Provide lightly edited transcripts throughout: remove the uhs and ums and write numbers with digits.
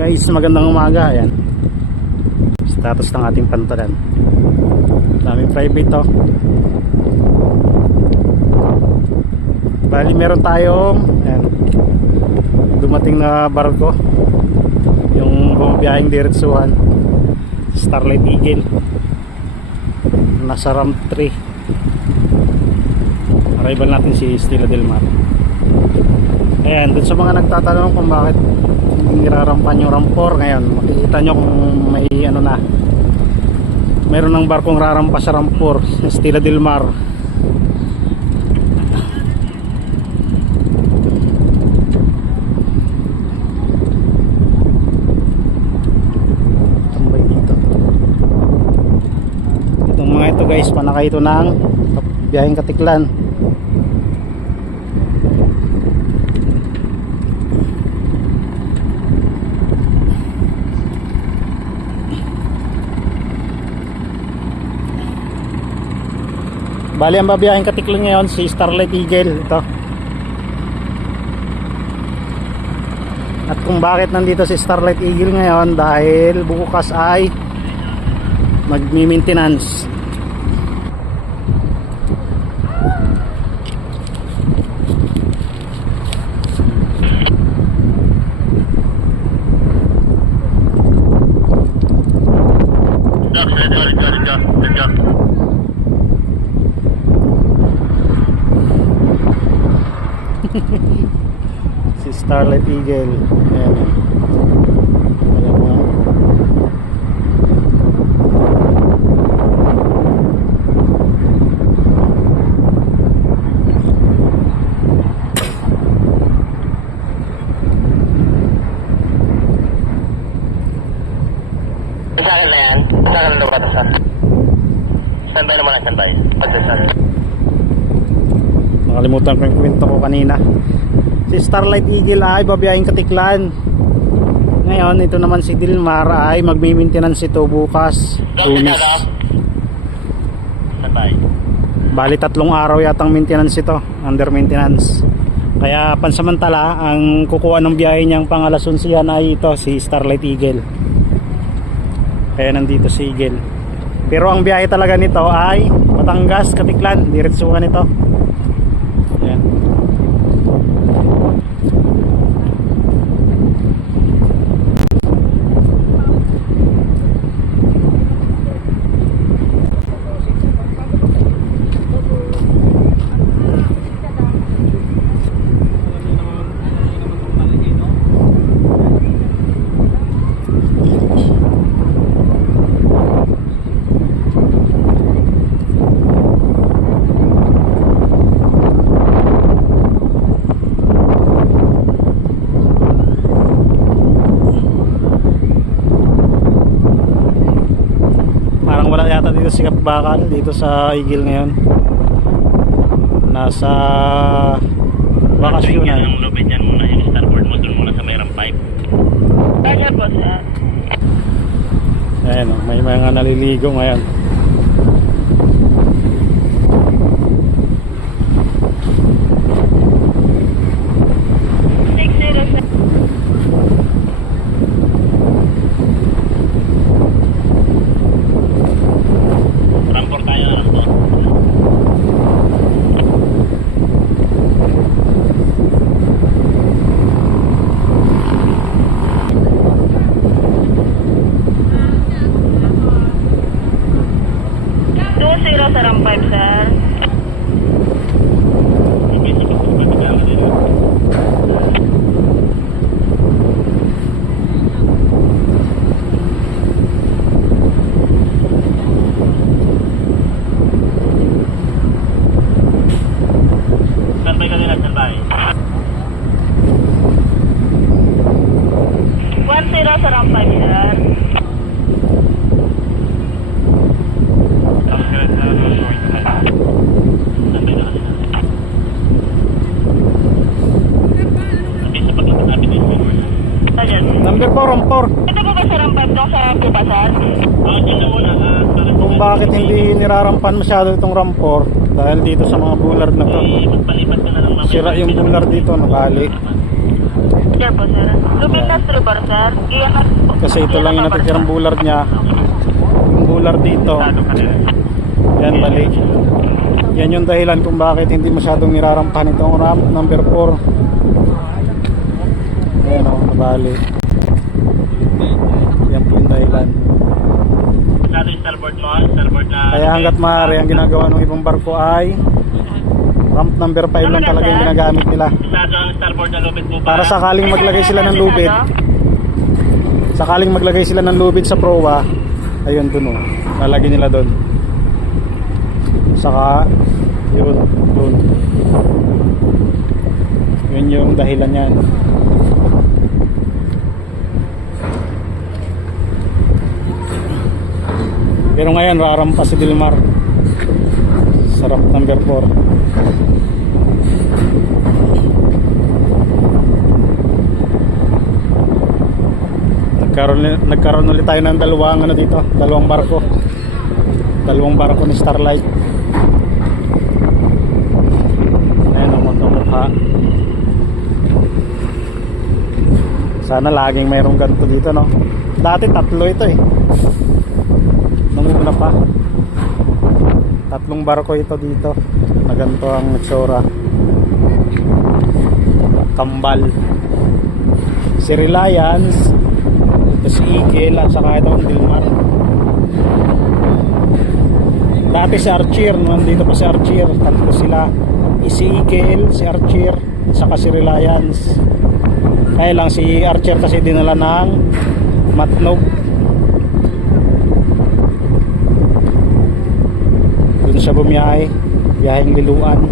Guys, magandang umaga. Ayan, status ng ating pantalan. Daming private to. Bali meron tayong ayan, dumating na barko, yung bumabiyahing diretsuhan Starlight Eagle, nasa ramp 3. Arrival natin si Stella Del Mar. Ayan, dun sa mga nagtatanong kung bakit hindi nirarampan yung ramp 4 ngayon, makikita nyo kung may ano na, meron ng barkong rarampa sa ramp 4, Stella Del Mar. Tambay dito. Itong mga ito guys, panakay ito ng biyaheng Katiklan. Bali ang babiyahing Katiklan ngayon si Starlight Eagle ito. At kung bakit nandito si Starlight Eagle ngayon, dahil bukas ay magmi-maintenance. Si Starlight Eagle. Ayan. Ayan mo. Sa akin na yan. Sa akin na ba ito, sir? Standby naman ang standby. Pag-sir. Nakalimutan ko yung kwento ko kanina. Si Starlight Eagle ay babiyahing Katiklan. Ngayon, ito naman si Del Mar ay magmi-maintenance ito bukas, Lunes. Standby. Bali 3 araw yatang maintenance ito, under maintenance. Kaya pansamantala, ang kukuha ng biyahe niyang pang alas 11 yan ay ito, si Starlight Eagle. Kaya nandito si Eagle. Pero ang biyahe talaga nito ay Batangas, Katiklan, diretsuhan ito. Ayan. Wala yata dito si Kapbakal dito sa Eagle ngayon. Nasa bakasyon na. Ang lobby dyan muna yung starboard mo dun muna sa may ramp 5. Kaya po siya. Ayan, may mga naliligo ngayon. Sa ramp 5, sir. Standby ka nila, standby. 10 sa ramp 5, sir. Number 4, ramp 4. Ito po ba sa ramp 5 doon sa Pupasan? Oo, dyan na muna. Kung bakit hindi nirarampan masyado itong ramp 4, dahil dito sa mga bullard na to. Sira yung bullard dito, nakali. passenger po, sir. Luminas River, sir. Iyan po. Kasi ito lang yung natitirang bullard niya. Yung bullard dito. Yan, bali. Yan yung dahilan kung bakit hindi masyadong nirarampahan itong ramp number 4. Ayan o, nabali. Yan po yung dahilan. Masyado yung starboard mo, starboard na... Kaya hanggat maaari, ang ginagawa ng ibang barko ay ramp number 5 lang talaga yung ginagamit nila. Masyado ang starboard na lubid po Para sakaling maglagay sila ng lubid, sa proa, ayun dun o, lalagay nila dun. Saka, yun, dun. Yun yung dahilan yan. Pero ngayon, rarampa si Dilmar sa ramp number 4. Nagkaroon ulit tayo ng dalawang barko ni Starlight. Ayan o, magkamukha. Sana laging mayroong ganito dito, no? Dati 3 ito eh, nung una pa. 3 barko ito dito na ganito ang itsura. Kambal, si Reliance, si Eagle, at saka ito ang Dilmar. Dati si Archer, nandito pa si Archer, 3 sila. Si Eagle, si Archer, saka si Reliance. Kaya lang si Archer kasi dinala ng Matnog. Doon siya bumiyahe, biyaheng Liluan,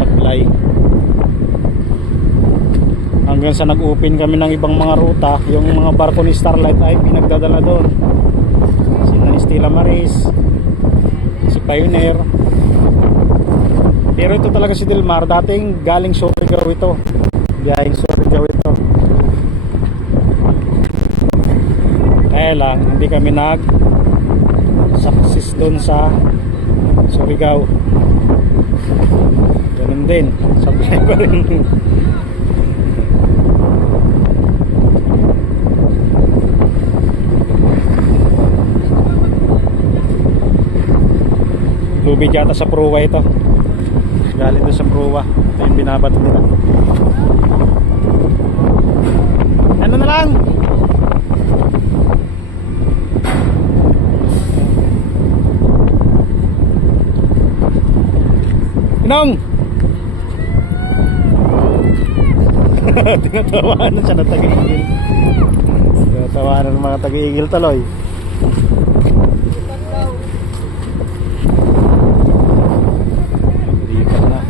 Saklay. Hanggang sa nag-open kami ng ibang mga ruta, yung mga barko ni Starlight ay pinagdadala doon. Sina ni Stella Maris, si Pioneer. Pero ito talaga si Dilmar, dating galing Surigao ito, biyaheng Surigao ito. Kaya lang hindi kami success doon sa Surigao. Ganun din, supply pa rin. Lubid yata sa proa ito, galing doon sa proa. Ito yung binabato nila. Ano na lang, Inong! Tinatawanan siya ng taga-igil. Tinatawanan ng mga taga-igil taloy. Lipat na.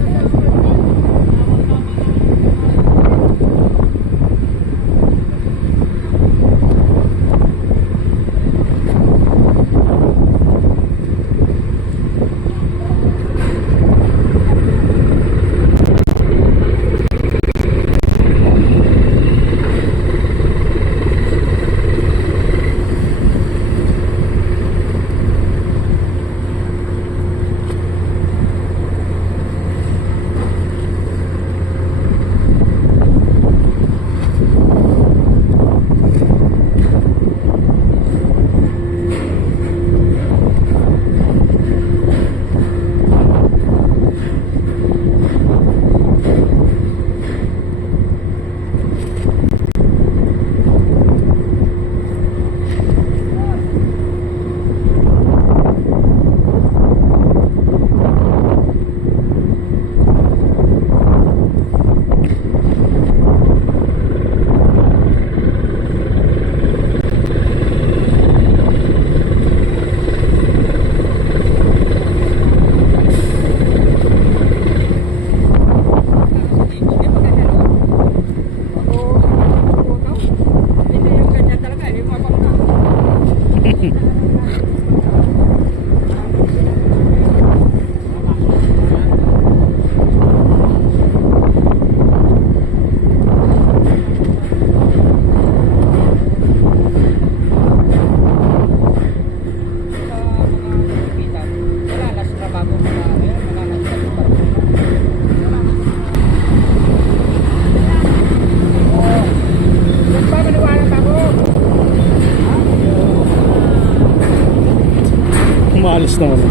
naman.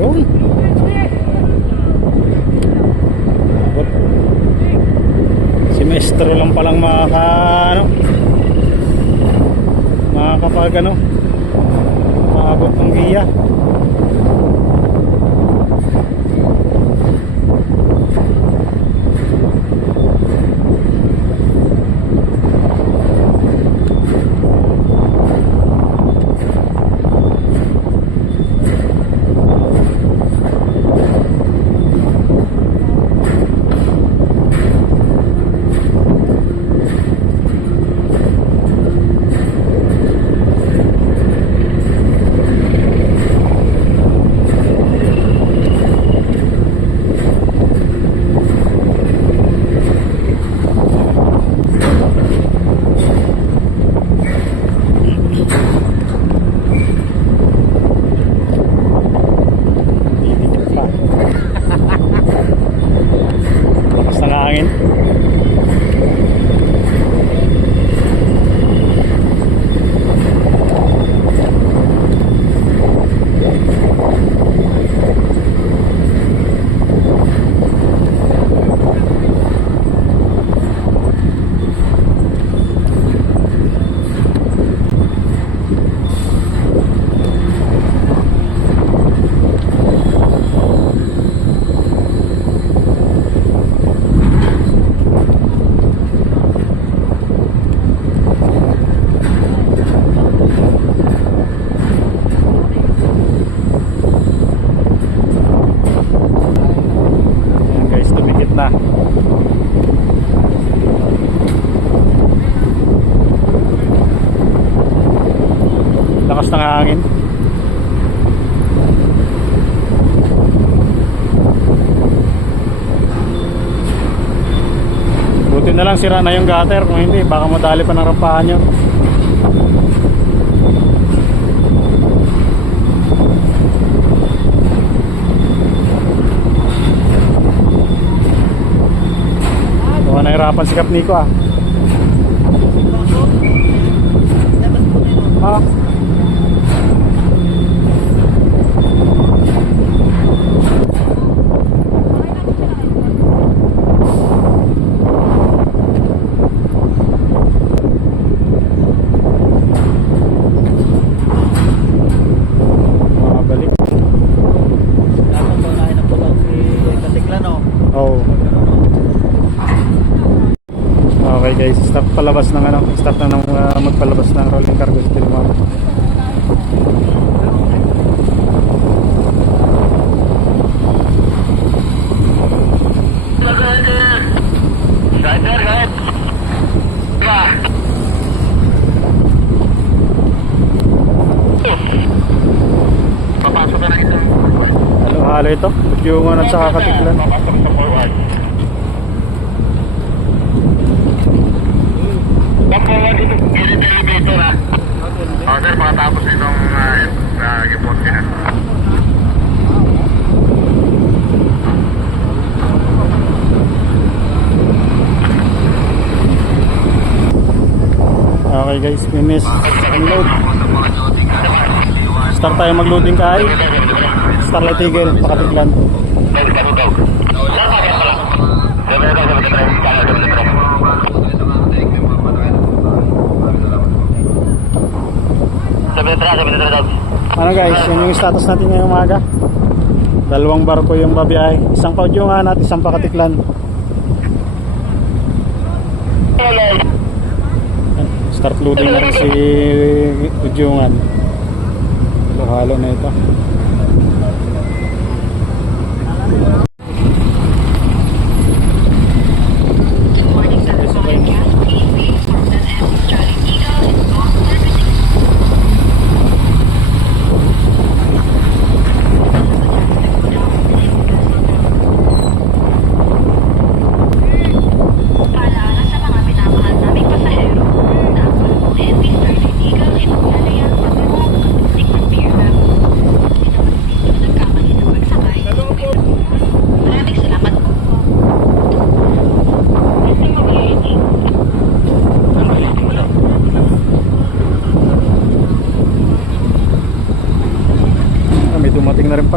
Yun. Abot. Si Maestro lang palang makakapag maabot ng giya. Na. Lakas ng hangin. Buti na lang sira na yung gutter, kung hindi baka madali pa ng rampahan yun. Nahirapan si Kapniko ah. Ha? Mabalik. Dapat po na inapulog si Katiklan o. Oo. Okay guys, stop palabas ng stop na ng magpalabas ng rolling cargo sa Tilmar. Papasok na lang ito. Halo ito, Budyungan at saka Katiklan. Papasok sa forward. Pagkawan dito, gilid elevator ha. Sir, makatapos itong report niya. Okay guys, finish unload. Start tayo mag-loading kay Starlight Eagle, Pakatiklan. Ano guys, yun yung status natin ngayong umaga. Dalawang barko yung babiyahe. Isang Paudyungan at isang Pakatiklan. Start loading na rin si Paudyungan. Halo na ito.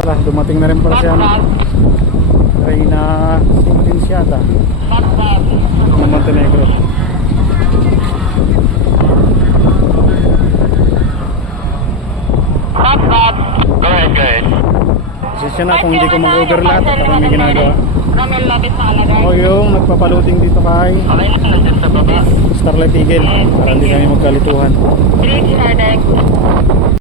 pala, dumating na rin pala siya. Reyna Provinciata ng Montenegro. Go ahead. Pasensya na kung hindi ko mag-overlap at ako may ginagawa. Ramel Lapis na alagay. O yung nagpapaluting dito kay Okay na, nandiyan sa baba. Starlight Eagle para hindi kami magkalituhan. 3 star direct.